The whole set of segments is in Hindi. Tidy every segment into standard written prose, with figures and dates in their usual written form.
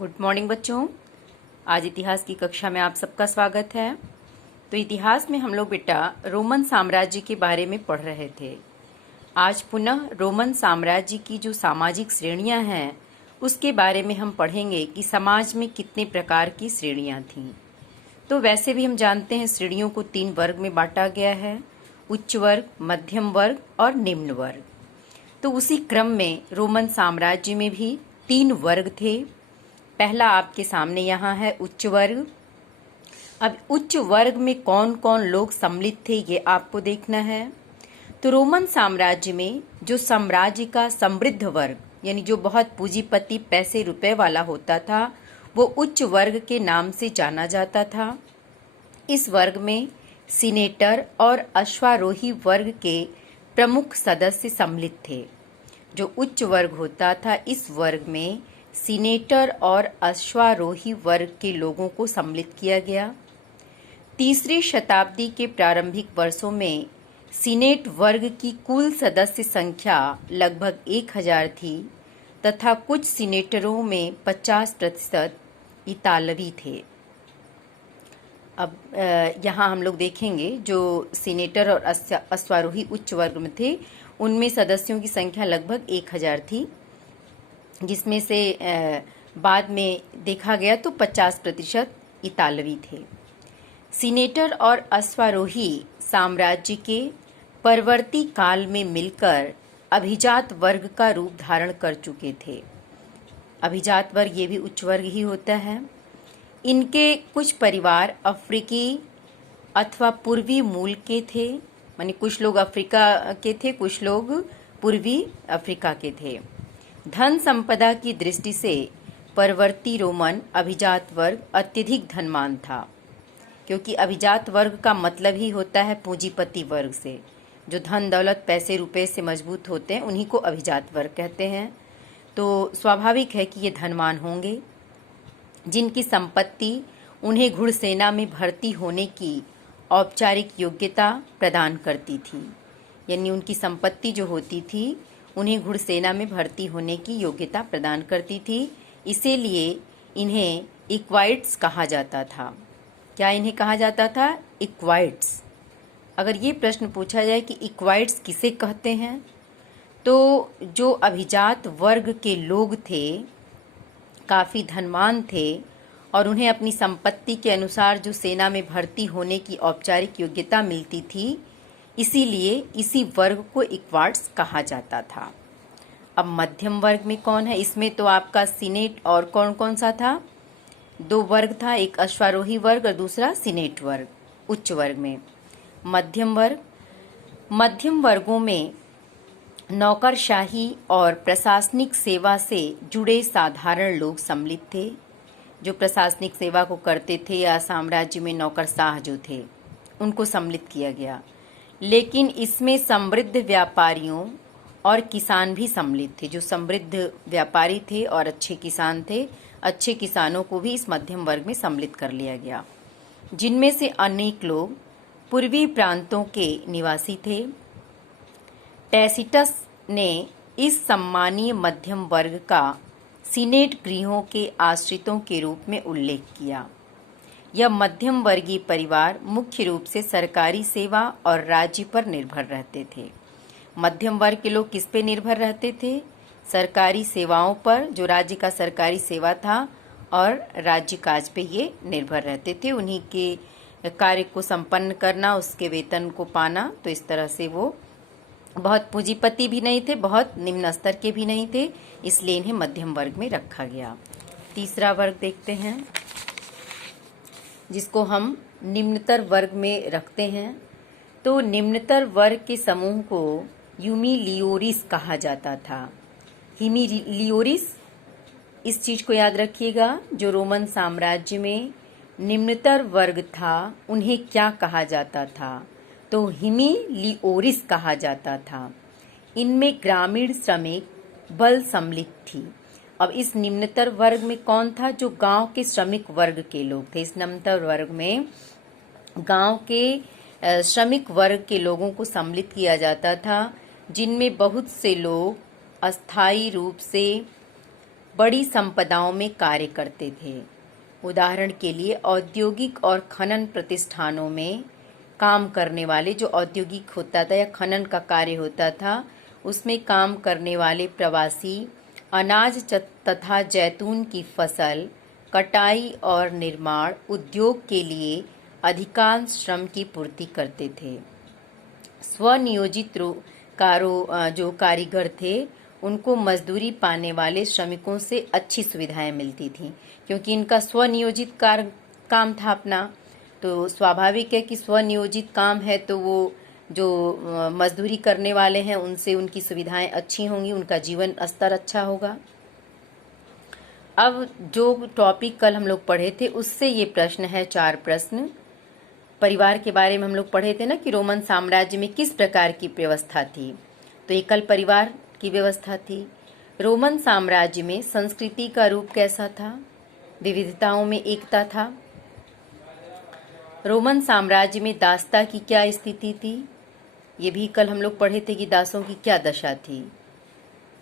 गुड मॉर्निंग बच्चों। आज इतिहास की कक्षा में आप सबका स्वागत है। तो इतिहास में हम लोग बेटा रोमन साम्राज्य के बारे में पढ़ रहे थे। आज पुनः रोमन साम्राज्य की जो सामाजिक श्रेणियां हैं उसके बारे में हम पढ़ेंगे कि समाज में कितने प्रकार की श्रेणियां थीं। तो वैसे भी हम जानते हैं श्रेणियों को 3 वर्ग में बांटा गया है, उच्च वर्ग, मध्यम वर्ग और निम्न वर्ग। तो उसी क्रम में रोमन साम्राज्य में भी 3 वर्ग थे। पहला आपके सामने यहाँ है उच्च वर्ग। अब उच्च वर्ग में कौन कौन लोग सम्मिलित थे ये आपको देखना है। तो रोमन साम्राज्य में जो साम्राज्य का समृद्ध वर्ग यानी जो बहुत पूंजीपति पैसे रुपए वाला होता था वो उच्च वर्ग के नाम से जाना जाता था। इस वर्ग में सीनेटर और अश्वारोही वर्ग के प्रमुख सदस्य सम्मिलित थे। जो उच्च वर्ग होता था इस वर्ग में सीनेटर और अश्वारोही वर्ग के लोगों को सम्मिलित किया गया। तीसरी शताब्दी के प्रारंभिक वर्षों में सीनेट वर्ग की कुल सदस्य संख्या लगभग 1000 थी तथा कुछ सीनेटरों में 50% इतालवी थे। अब यहाँ हम लोग देखेंगे जो सीनेटर और अश्वारोही उच्च वर्ग में थे उनमें सदस्यों की संख्या लगभग 1000 थी, जिसमें से बाद में देखा गया तो 50% इतालवी थे। सीनेटर और अश्वारोही साम्राज्य के परवर्ती काल में मिलकर अभिजात वर्ग का रूप धारण कर चुके थे। अभिजात वर्ग ये भी उच्च वर्ग ही होता है। इनके कुछ परिवार अफ्रीकी अथवा पूर्वी मूल के थे, माने कुछ लोग अफ्रीका के थे, कुछ लोग पूर्वी अफ्रीका के थे। धन संपदा की दृष्टि से परवर्ती रोमन अभिजात वर्ग अत्यधिक धनवान था, क्योंकि अभिजात वर्ग का मतलब ही होता है पूंजीपति वर्ग से। जो धन दौलत पैसे रुपए से मजबूत होते हैं उन्हीं को अभिजात वर्ग कहते हैं। तो स्वाभाविक है कि ये धनवान होंगे, जिनकी संपत्ति उन्हें घुड़सेना में भर्ती होने की औपचारिक योग्यता प्रदान करती थी। यानी उनकी संपत्ति जो होती थी उन्हें घुड़सेना में भर्ती होने की योग्यता प्रदान करती थी। इसीलिए इन्हें इक्वाइट्स कहा जाता था। क्या इन्हें कहा जाता था? इक्वाइट्स। अगर ये प्रश्न पूछा जाए कि इक्वाइट्स किसे कहते हैं, तो जो अभिजात वर्ग के लोग थे, काफ़ी धनवान थे और उन्हें अपनी संपत्ति के अनुसार जो सेना में भर्ती होने की औपचारिक योग्यता मिलती थी, इसीलिए इसी वर्ग को इक्वाइट्स कहा जाता था। अब मध्यम वर्ग में कौन है? इसमें तो आपका सीनेट और कौन कौन सा था? 2 वर्ग था, एक अश्वारोही वर्ग और दूसरा सीनेट वर्ग। उच्च वर्ग में मध्यम वर्ग। मध्यम वर्गों में नौकरशाही और प्रशासनिक सेवा से जुड़े साधारण लोग सम्मिलित थे। जो प्रशासनिक सेवा को करते थे या साम्राज्य में नौकरशाह जो थे उनको सम्मिलित किया गया। लेकिन इसमें समृद्ध व्यापारियों और किसान भी सम्मिलित थे। जो समृद्ध व्यापारी थे और अच्छे किसान थे, अच्छे किसानों को भी इस मध्यम वर्ग में सम्मिलित कर लिया गया, जिनमें से अनेक लोग पूर्वी प्रांतों के निवासी थे। टैसिटस ने इस सम्मानीय मध्यम वर्ग का सीनेट गृहों के आश्रितों के रूप में उल्लेख किया। यह मध्यम वर्गीय परिवार मुख्य रूप से सरकारी सेवा और राज्य पर निर्भर रहते थे। मध्यम वर्ग के लोग किस पे निर्भर रहते थे? सरकारी सेवाओं पर, जो राज्य का सरकारी सेवा था, और राज्य काज पे ये निर्भर रहते थे। उन्हीं के कार्य को संपन्न करना, उसके वेतन को पाना। तो इस तरह से वो बहुत पूंजीपति भी नहीं थे, बहुत निम्न स्तर के भी नहीं थे, इसलिए इन्हें मध्यम वर्ग में रखा गया। तीसरा वर्ग देखते हैं, जिसको हम निम्नतर वर्ग में रखते हैं। तो निम्नतर वर्ग के समूह को ह्यूमिलियोरिस कहा जाता था। ह्यूमिलियोरिस, इस चीज को याद रखिएगा। जो रोमन साम्राज्य में निम्नतर वर्ग था उन्हें क्या कहा जाता था? तो ह्यूमिलियोरिस कहा जाता था। इनमें ग्रामीण श्रमिक बल सम्मिलित थी। अब इस निम्नतर वर्ग में कौन था? जो गांव के श्रमिक वर्ग के लोग थे। इस निम्नतर वर्ग में गांव के श्रमिक वर्ग के लोगों को सम्मिलित किया जाता था, जिनमें बहुत से लोग अस्थायी रूप से बड़ी संपदाओं में कार्य करते थे। उदाहरण के लिए औद्योगिक और खनन प्रतिष्ठानों में काम करने वाले, जो औद्योगिक होता था या खनन का कार्य होता था, उसमें काम करने वाले प्रवासी अनाज तथा जैतून की फसल, कटाई और निर्माण उद्योग के लिए अधिकांश श्रम की पूर्ति करते थे। स्वनियोजित जो कारीगर थे, उनको मजदूरी पाने वाले श्रमिकों से अच्छी सुविधाएं मिलती थीं, क्योंकि इनका स्वनियोजित काम था अपना। तो स्वाभाविक है कि स्वनियोजित काम है तो वो जो मजदूरी करने वाले हैं उनसे उनकी सुविधाएं अच्छी होंगी, उनका जीवन स्तर अच्छा होगा। अब जो टॉपिक कल हम लोग पढ़े थे उससे ये प्रश्न है, 4 प्रश्न। परिवार के बारे में हम लोग पढ़े थे ना कि रोमन साम्राज्य में किस प्रकार की व्यवस्था थी। तो ये कल परिवार की व्यवस्था थी। रोमन साम्राज्य में संस्कृति का रूप कैसा था? विविधताओं में एकता था। रोमन साम्राज्य में दासता की क्या स्थिति थी? ये भी कल हम लोग पढ़े थे कि दासों की क्या दशा थी।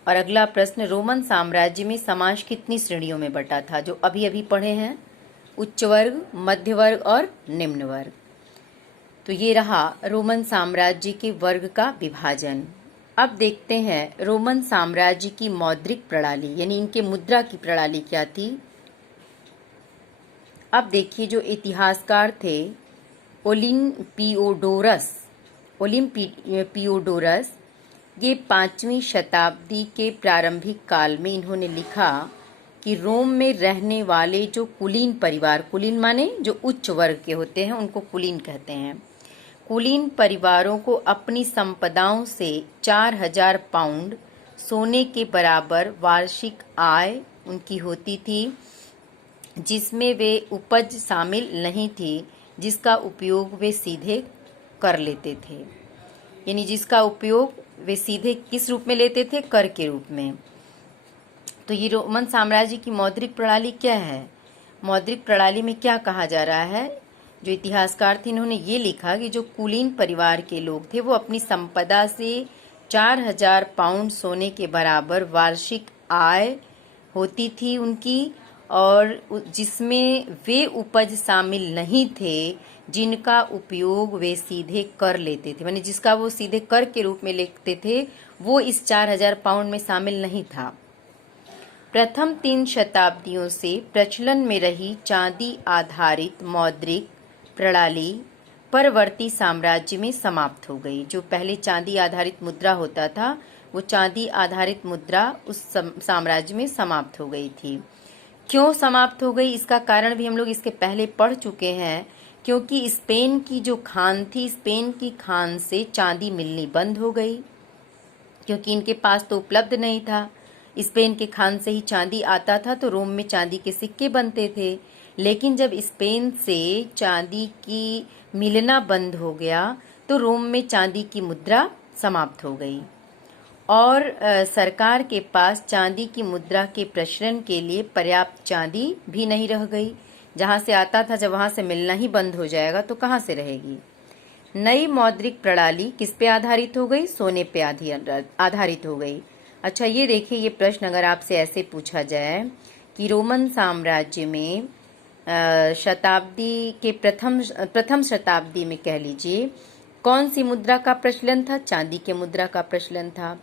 और अगला प्रश्न, रोमन साम्राज्य में समाज कितनी श्रेणियों में बटा था? जो अभी अभी पढ़े हैं, उच्च वर्ग, मध्य वर्ग और निम्न वर्ग। तो ये रहा रोमन साम्राज्य के वर्ग का विभाजन। अब देखते हैं रोमन साम्राज्य की मौद्रिक प्रणाली, यानी इनके मुद्रा की प्रणाली क्या थी। अब देखिए, जो इतिहासकार थे ओलिम्पियोडोरस, ये 5वीं शताब्दी के प्रारंभिक काल में इन्होंने लिखा कि रोम में रहने वाले जो कुलीन परिवार, कुलीन माने जो उच्च वर्ग के होते हैं उनको कुलीन कहते हैं, कुलीन परिवारों को अपनी संपदाओं से 4000 पाउंड सोने के बराबर वार्षिक आय उनकी होती थी, जिसमें वे उपज शामिल नहीं थी, जिसका उपयोग वे सीधे कर लेते थे। यानी जिसका उपयोग वे सीधे किस रूप में लेते थे? कर के रूप में। तो ये रोमन साम्राज्य की मौद्रिक प्रणाली क्या है? मौद्रिक प्रणाली में क्या कहा जा रहा है? जो इतिहासकार थे इन्होंने ये लिखा कि जो कुलीन परिवार के लोग थे वो अपनी संपदा से 4000 पाउंड सोने के बराबर वार्षिक आय होती थी उनकी, और जिसमें वे उपज शामिल नहीं थे जिनका उपयोग वे सीधे कर लेते थे, यानी जिसका वो सीधे कर के रूप में लेते थे, वो इस 4000 पाउंड में शामिल नहीं था। प्रथम 3 शताब्दियों से प्रचलन में रही चांदी आधारित मौद्रिक प्रणाली परवर्ती साम्राज्य में समाप्त हो गई। जो पहले चांदी आधारित मुद्रा होता था, वो चांदी आधारित मुद्रा उस साम्राज्य में समाप्त हो गई थी। क्यों समाप्त हो गई, इसका कारण भी हम लोग इसके पहले पढ़ चुके हैं। क्योंकि स्पेन की जो खान थी, स्पेन की खान से चांदी मिलनी बंद हो गई, क्योंकि इनके पास तो उपलब्ध नहीं था। स्पेन के खान से ही चांदी आता था, तो रोम में चांदी के सिक्के बनते थे। लेकिन जब स्पेन से चांदी की मिलना बंद हो गया तो रोम में चांदी की मुद्रा समाप्त हो गई, और सरकार के पास चांदी की मुद्रा के प्रचलन के लिए पर्याप्त चांदी भी नहीं रह गई। जहाँ से आता था, जब वहाँ से मिलना ही बंद हो जाएगा तो कहाँ से रहेगी। नई मौद्रिक प्रणाली किस पे आधारित हो गई? सोने पे आधारित हो गई। अच्छा, ये देखिए, ये प्रश्न अगर आपसे ऐसे पूछा जाए कि रोमन साम्राज्य में शताब्दी के प्रथम शताब्दी में कह लीजिए कौन सी मुद्रा का प्रचलन था? चांदी के मुद्रा का प्रचलन था।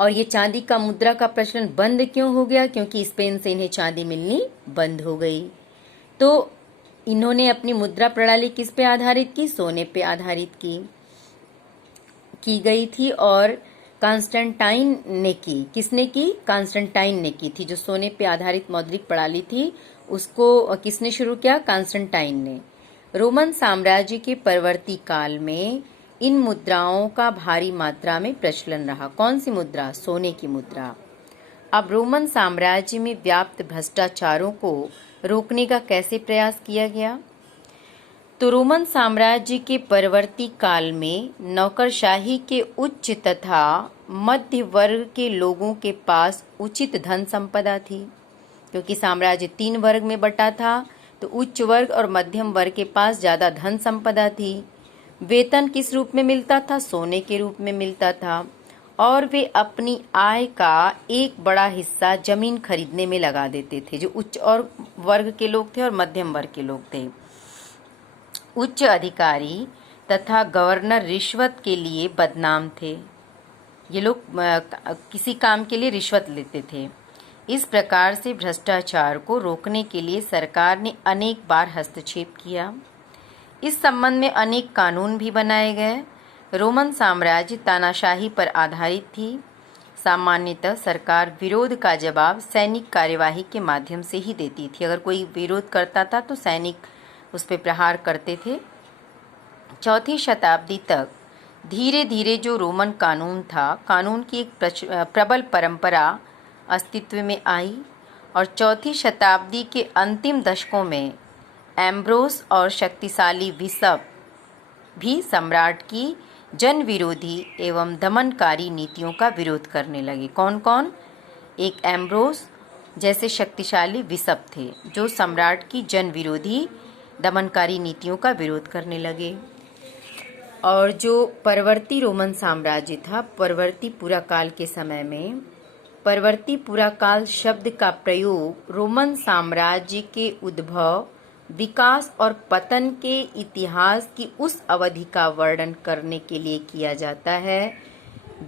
और ये चांदी का मुद्रा का प्रचलन बंद क्यों हो गया? क्योंकि स्पेन से इन्हें चांदी मिलनी बंद हो गई। तो इन्होंने अपनी मुद्रा प्रणाली किस पे आधारित की? सोने पे आधारित की गई थी। और कॉन्स्टेंटाइन ने की, किसने की? कॉन्स्टेंटाइन ने की थी। जो सोने पे आधारित मौद्रिक प्रणाली थी उसको किसने शुरू किया? कॉन्स्टेंटाइन ने। रोमन साम्राज्य के परवर्ती काल में इन मुद्राओं का भारी मात्रा में प्रचलन रहा। कौन सी मुद्रा? सोने की मुद्रा। अब रोमन साम्राज्य में व्याप्त भ्रष्टाचारों को रोकने का कैसे प्रयास किया गया? तो रोमन साम्राज्य के परवर्ती काल में नौकरशाही के उच्च तथा मध्य वर्ग के लोगों के पास उचित धन संपदा थी। क्योंकि साम्राज्य 3 वर्ग में बटा था, तो उच्च वर्ग और मध्यम वर्ग के पास ज्यादा धन संपदा थी। वेतन किस रूप में मिलता था? सोने के रूप में मिलता था। और वे अपनी आय का एक बड़ा हिस्सा जमीन खरीदने में लगा देते थे। जो उच्च और वर्ग के लोग थे और मध्यम वर्ग के लोग थे। उच्च अधिकारी तथा गवर्नर रिश्वत के लिए बदनाम थे। ये लोग किसी काम के लिए रिश्वत लेते थे। इस प्रकार से भ्रष्टाचार को रोकने के लिए सरकार ने अनेक बार हस्तक्षेप किया। इस संबंध में अनेक कानून भी बनाए गए। रोमन साम्राज्य तानाशाही पर आधारित थी। सामान्यतः सरकार विरोध का जवाब सैनिक कार्यवाही के माध्यम से ही देती थी। अगर कोई विरोध करता था तो सैनिक उस पर प्रहार करते थे। चौथी शताब्दी तक धीरे धीरे जो रोमन कानून था, कानून की एक प्रबल परंपरा अस्तित्व में आई और चौथी शताब्दी के अंतिम दशकों में एम्ब्रोस और शक्तिशाली बिशप भी सम्राट की जन विरोधी एवं दमनकारी नीतियों का विरोध करने लगे। कौन कौन? एक एम्ब्रोस जैसे शक्तिशाली बिशप थे जो सम्राट की जन विरोधी दमनकारी नीतियों का विरोध करने लगे। और जो परवर्ती रोमन साम्राज्य था, परवर्ती पुराकाल के समय में, परवर्ती पुराकाल शब्द का प्रयोग रोमन साम्राज्य के उद्भव, विकास और पतन के इतिहास की उस अवधि का वर्णन करने के लिए किया जाता है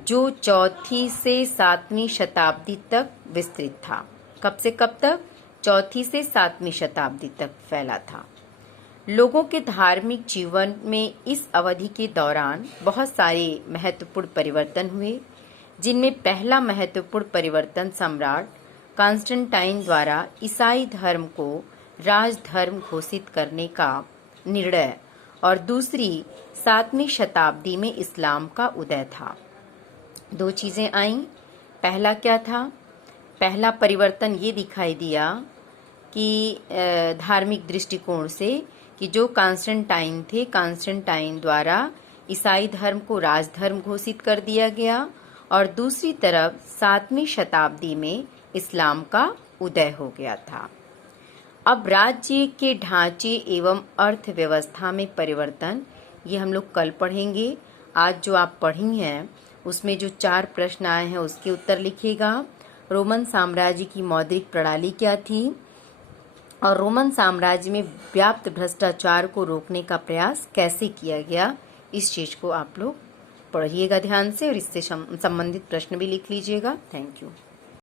जो चौथी से सातवीं शताब्दी तक विस्तृत था। कब से कब तक? चौथी से सातवीं शताब्दी तक फैला था। लोगों के धार्मिक जीवन में इस अवधि के दौरान बहुत सारे महत्वपूर्ण परिवर्तन हुए, जिनमें पहला महत्वपूर्ण परिवर्तन सम्राट कॉन्स्टेंटाइन द्वारा ईसाई धर्म को राजधर्म घोषित करने का निर्णय और दूसरी 7वीं शताब्दी में इस्लाम का उदय था। दो चीजें आईं। पहला क्या था? पहला परिवर्तन ये दिखाई दिया कि धार्मिक दृष्टिकोण से कि जो कॉन्स्टेंटाइन थे, कॉन्स्टेंटाइन द्वारा ईसाई धर्म को राजधर्म घोषित कर दिया गया और दूसरी तरफ 7वीं शताब्दी में इस्लाम का उदय हो गया था। अब राज्य के ढांचे एवं अर्थव्यवस्था में परिवर्तन, ये हम लोग कल पढ़ेंगे। आज जो आप पढ़ी हैं उसमें जो 4 प्रश्न आए हैं उसके उत्तर लिखिएगा। रोमन साम्राज्य की मौद्रिक प्रणाली क्या थी और रोमन साम्राज्य में व्याप्त भ्रष्टाचार को रोकने का प्रयास कैसे किया गया, इस चीज को आप लोग पढ़िएगा ध्यान से और इससे संबंधित प्रश्न भी लिख लीजिएगा। Thank you.